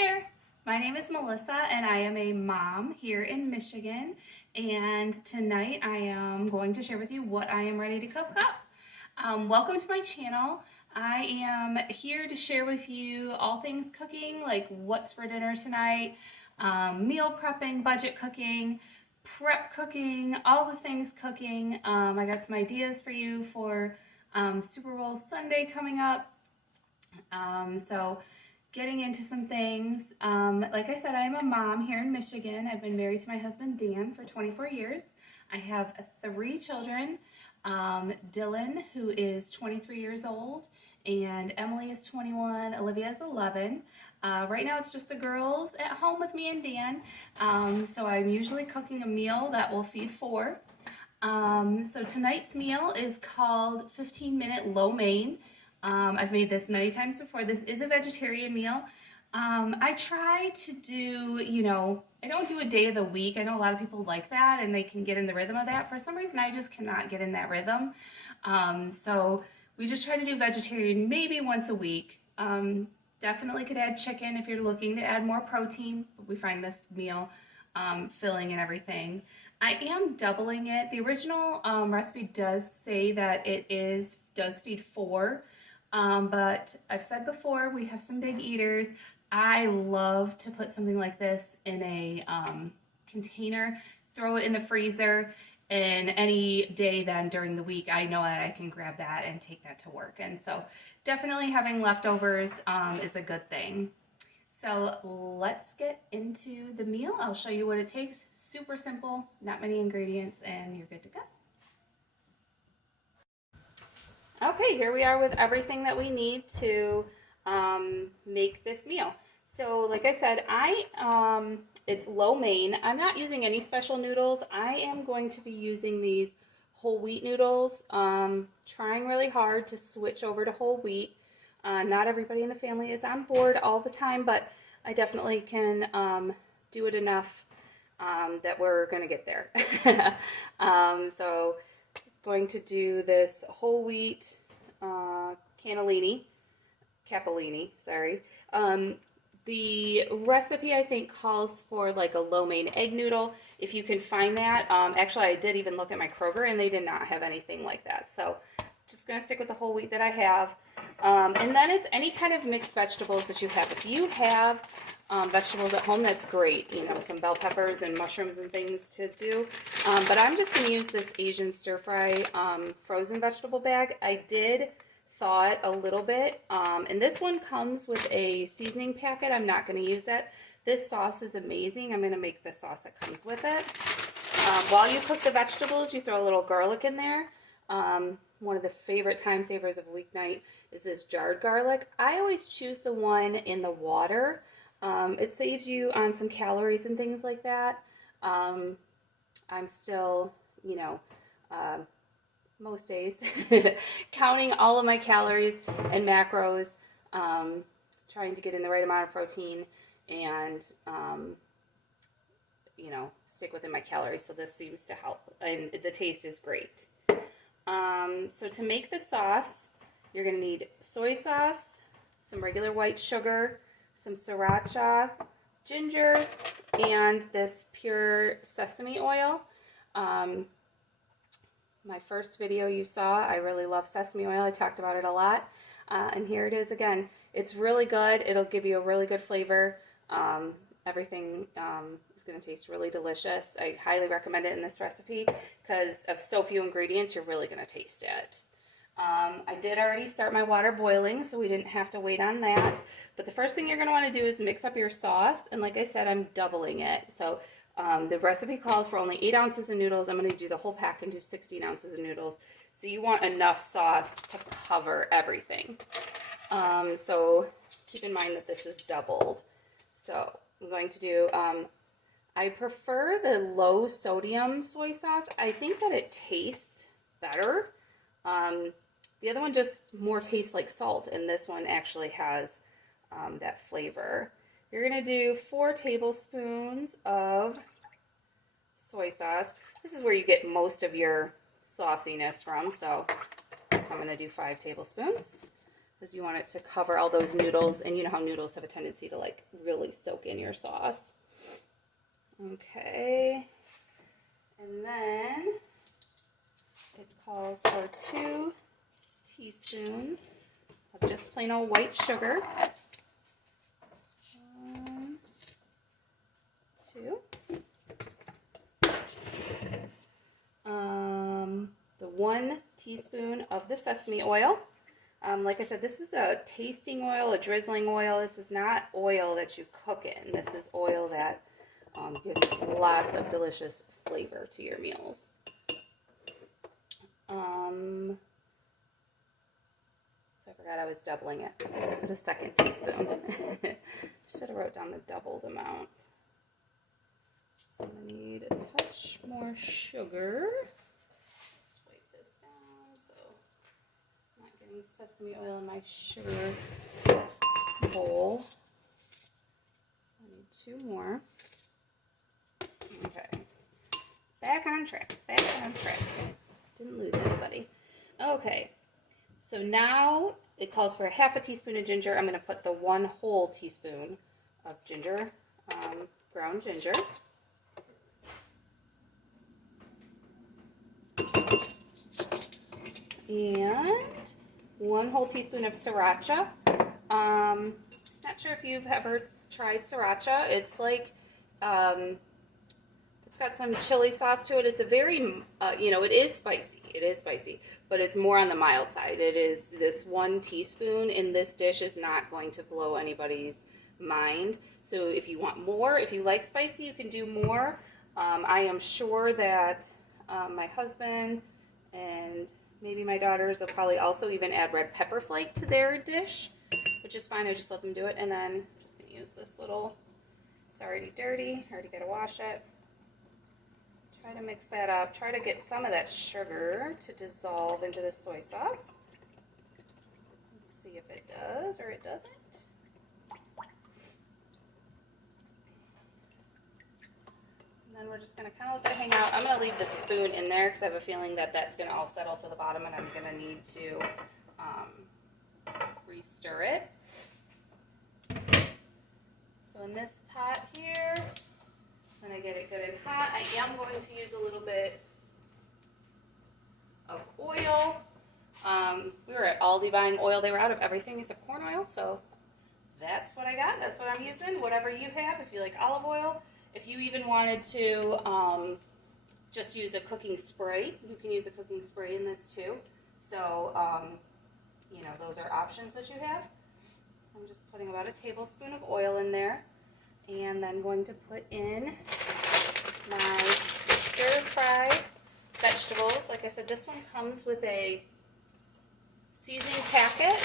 there, my name is Melissa and I am a mom here in Michigan, and tonight I am going to share with you what I am ready to cook up. Welcome to my channel. I am here to share with you all things cooking, like what's for dinner tonight, meal prepping, budget cooking, prep cooking, all the things cooking. I got some ideas for you for Super Bowl Sunday coming up. So getting into some things. Like I said, I'm a mom here in Michigan. I've been married to my husband Dan for 24 years. I have 3 children. Dylan, who is 23 years old, and Emily is 21, Olivia is 11. Right now it's just the girls at home with me and Dan. So I'm usually cooking a meal that will feed 4. So tonight's meal is called 15-minute lo mein. I've made this many times before. This is a vegetarian meal. I try to do, I don't do a day of the week. I know a lot of people like that and they can get in the rhythm of that. For some reason, I just cannot get in that rhythm. So we just try to do vegetarian maybe once a week. Definitely could add chicken if you're looking to add more protein. But we find this meal filling and everything. I am doubling it. The original recipe does say that it does feed 4. But I've said before, we have some big eaters. I love to put something like this in a container, throw it in the freezer, and any day then during the week, I know that I can grab that and take that to work. And so definitely having leftovers is a good thing. So let's get into the meal. I'll show you what it takes. Super simple, not many ingredients, and you're good to go. Okay, here we are with everything that we need to make this meal. So like I said, it's lo mein. I'm not using any special noodles. I am going to be using these whole wheat noodles, trying really hard to switch over to whole wheat. Not everybody in the family is on board all the time, but I definitely can do it enough that we're going to get there. So going to do this whole wheat capellini, sorry. The recipe I think calls for like a lo mein egg noodle. If you can find that, actually I did even look at my Kroger and they did not have anything like that. So just gonna stick with the whole wheat that I have. And then it's any kind of mixed vegetables that you have. If you have vegetables at home, that's great. Some bell peppers and mushrooms and things to do. But I'm just going to use this Asian stir-fry frozen vegetable bag. I did thaw it a little bit. And this one comes with a seasoning packet. I'm not going to use that. This sauce is amazing. I'm going to make the sauce that comes with it. While you cook the vegetables, you throw a little garlic in there. One of the favorite time savers of Weeknight is this jarred garlic. I always choose the one in the water. It saves you on some calories and things like that. I'm still, most days counting all of my calories and macros, trying to get in the right amount of protein and, stick within my calories. So this seems to help, and the taste is great. So to make the sauce, you're going to need soy sauce, some regular white sugar, some sriracha, ginger, and this pure sesame oil. My first video you saw, I really love sesame oil. I talked about it a lot. And here it is again. It's really good. It'll give you a really good flavor. Everything is going to taste really delicious. I highly recommend it in this recipe because of so few ingredients, you're really going to taste it. I did already start my water boiling, so we didn't have to wait on that. But the first thing you're going to want to do is mix up your sauce. And like I said, I'm doubling it. So the recipe calls for only 8 ounces of noodles. I'm going to do the whole pack and do 16 ounces of noodles. So you want enough sauce to cover everything. So keep in mind that this is doubled. So I'm going to do, I prefer the low sodium soy sauce. I think that it tastes better. The other one just more tastes like salt, and this one actually has that flavor. You're going to do 4 tablespoons of soy sauce. This is where you get most of your sauciness from, so I guess I'm going to do 5 tablespoons. because you want it to cover all those noodles, and you know how noodles have a tendency to like really soak in your sauce. Okay, and then it calls for 2 teaspoons of just plain old white sugar. 1, 2. The 1 teaspoon of the sesame oil. Like I said, this is a tasting oil, a drizzling oil. This is not oil that you cook in. This is oil that gives lots of delicious flavor to your meals. So I forgot I was doubling it, so I'm going to put a 2nd teaspoon. Should have wrote down the doubled amount. So I'm going to need a touch more sugar. Just wipe this down so I'm not getting sesame oil in my sugar bowl. So I need 2 more. Okay. Back on track. Back on track. Didn't lose anybody. Okay. So now it calls for a 1/2 teaspoon of ginger. I'm going to put the 1 whole teaspoon of ginger, ground ginger. And 1 whole teaspoon of sriracha. Not sure if you've ever tried sriracha. It's like, it's got some chili sauce to it. It's a very, it is spicy. It is spicy, but it's more on the mild side. It is this 1 teaspoon in this dish is not going to blow anybody's mind. So if you want more, if you like spicy, you can do more. I am sure that my husband and maybe my daughters will probably also even add red pepper flake to their dish, which is fine. I just let them do it. And then I'm just going to use this little, it's already dirty. I already got to wash it. Try to mix that up. Try to get some of that sugar to dissolve into the soy sauce. Let's see if it does or it doesn't. And then we're just going to kind of let that hang out. I'm going to leave the spoon in there because I have a feeling that that's going to all settle to the bottom and I'm going to need to re-stir it. So in this pot here, when I get it good and hot, I am going to use a little bit of oil. We were at Aldi buying oil. They were out of everything except corn oil, so that's what I got. That's what I'm using. Whatever you have, if you like olive oil. If you even wanted to just use a cooking spray, you can use a cooking spray in this too. So, those are options that you have. I'm just putting about a tablespoon of oil in there. And then going to put in my stir-fried vegetables. Like I said, this one comes with a seasoning packet.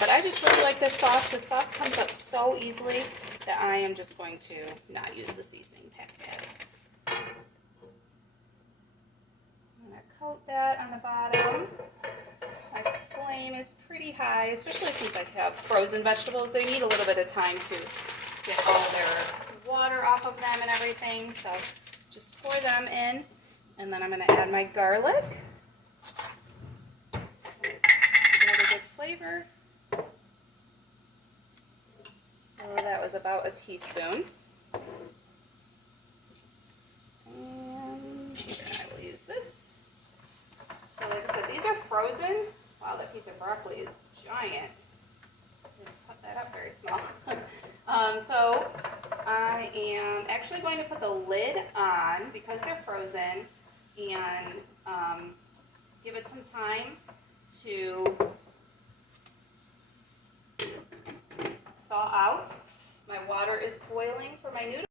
But I just really like this sauce. The sauce comes up so easily that I am just going to not use the seasoning packet. I'm going to coat that on the bottom. My flame is pretty high, especially since I have frozen vegetables. They need a little bit of time to get all their water off of them and everything. So just pour them in, and then I'm going to add my garlic. Get a good flavor. So that was about a teaspoon. And I will use this. So like I said, these are frozen. Wow, that piece of broccoli is giant. I didn't cut that up very small. So I am actually going to put the lid on because they're frozen and give it some time to thaw out. My water is boiling for my noodles.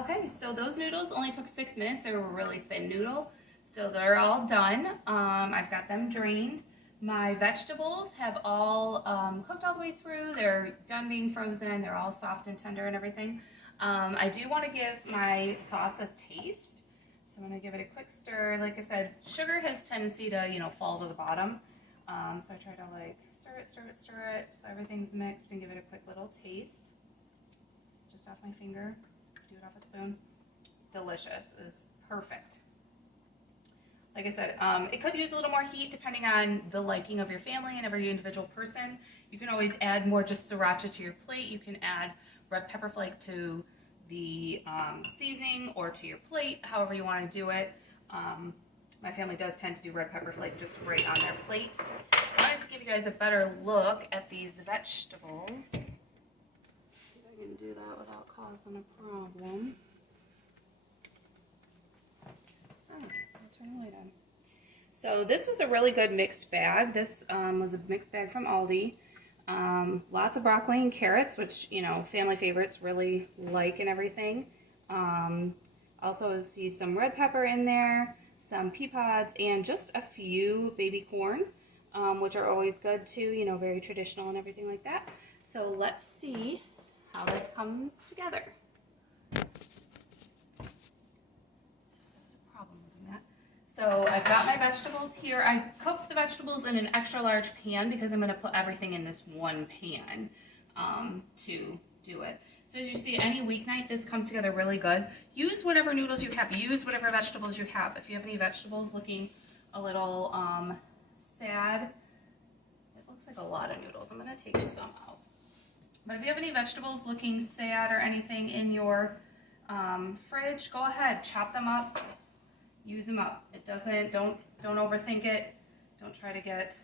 Okay, so those noodles only took 6 minutes. They were a really thin noodle. So they're all done. I've got them drained. My vegetables have all cooked all the way through. They're done being frozen. They're all soft and tender and everything. I do want to give my sauce a taste. So I'm going to give it a quick stir. Like I said, sugar has a tendency to, fall to the bottom. So I try to stir it so everything's mixed and give it a quick little taste. Just off my finger. Do it off a spoon. Delicious. It's perfect. like I said, it could use a little more heat depending on the liking of your family and every individual person. You can always add more just sriracha to your plate. You can add red pepper flake to the seasoning or to your plate, however you want to do it. My family does tend to do red pepper flake just right on their plate. I wanted to give you guys a better look at these vegetables. Let's see if I can do that without causing a problem. Oh, I'll turn the light on. So this was a really good mixed bag. This was a mixed bag from Aldi. Lots of broccoli and carrots, which, you know, family favorites really like and everything. Also see some red pepper in there, some pea pods, and just a few baby corn, which are always good too, you know, very traditional and everything like that. So let's see how this comes together. That's a problem with that. So I've got my vegetables here. I cooked the vegetables in an extra large pan because I'm going to put everything in this one pan to do it. So as you see, any weeknight, this comes together really good. Use whatever noodles you have. Use whatever vegetables you have. If you have any vegetables looking a little sad, it looks like a lot of noodles. I'm going to take some out. But if you have any vegetables looking sad or anything in your fridge, go ahead, chop them up, use them up. It doesn't, don't overthink it. Don't try to get,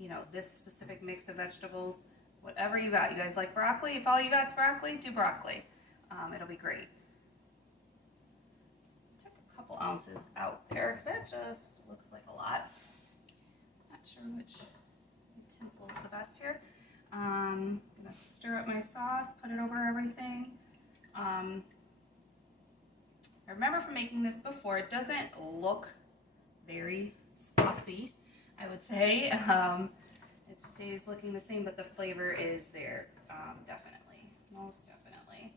you know, this specific mix of vegetables. Whatever you got. You guys like broccoli? If all you got is broccoli, do broccoli. It'll be great. Took a couple ounces out there because that just looks like a lot. Not sure which utensil is the best here. I'm going to stir up my sauce, put it over everything. I remember from making this before, it doesn't look very saucy, I would say. It stays looking the same, but the flavor is there, definitely, most definitely.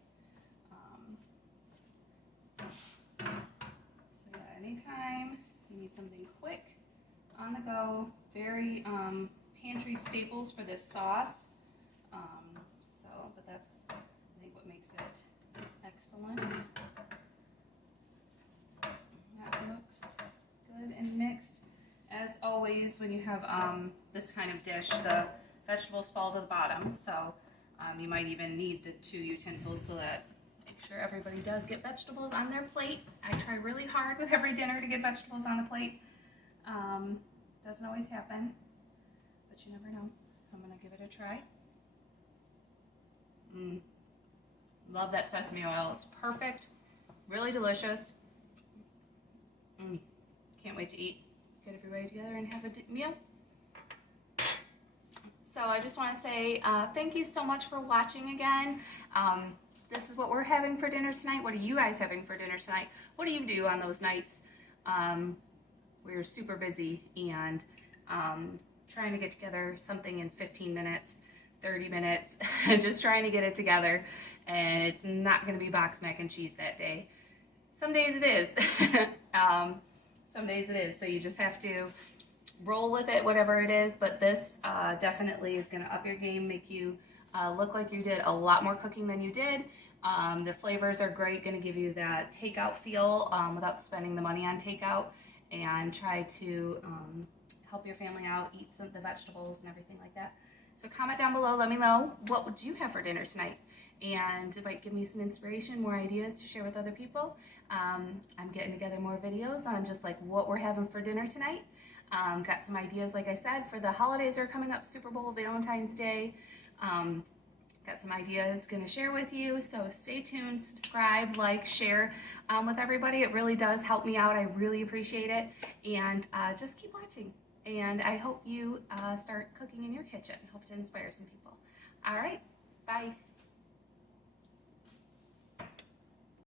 So yeah, anytime you need something quick, on the go, very pantry staples for this sauce. But that's, I think, what makes it excellent. That looks good and mixed. As always, when you have this kind of dish, the vegetables fall to the bottom, so you might even need the 2 utensils so that make sure everybody does get vegetables on their plate. I try really hard with every dinner to get vegetables on the plate. Doesn't always happen, but you never know. I'm going to give it a try. Love that sesame oil. It's perfect, really delicious. Can't wait to eat. Get everybody together and have a meal. So I just want to say thank you so much for watching again. This is what we're having for dinner tonight. What are you guys having for dinner tonight? What do you do on those nights we're super busy and trying to get together something in 15 minutes, 30 minutes, just trying to get it together, and it's not going to be box mac and cheese that day. Some days it is. Some days it is, so you just have to roll with it, whatever it is, but this definitely is going to up your game, make you look like you did a lot more cooking than you did. The flavors are great, going to give you that takeout feel without spending the money on takeout, and try to help your family out, eat some of the vegetables and everything like that. So comment down below, let me know what would you have for dinner tonight, and it might give me some inspiration, more ideas to share with other people. I'm getting together more videos on just like what we're having for dinner tonight. Got some ideas, like I said, for the holidays are coming up, Super Bowl, Valentine's Day. Got some ideas going to share with you, so stay tuned, subscribe, like, share with everybody. It really does help me out. I really appreciate it, and just keep watching. And I hope you start cooking in your kitchen. Hope to inspire some people. All right, bye.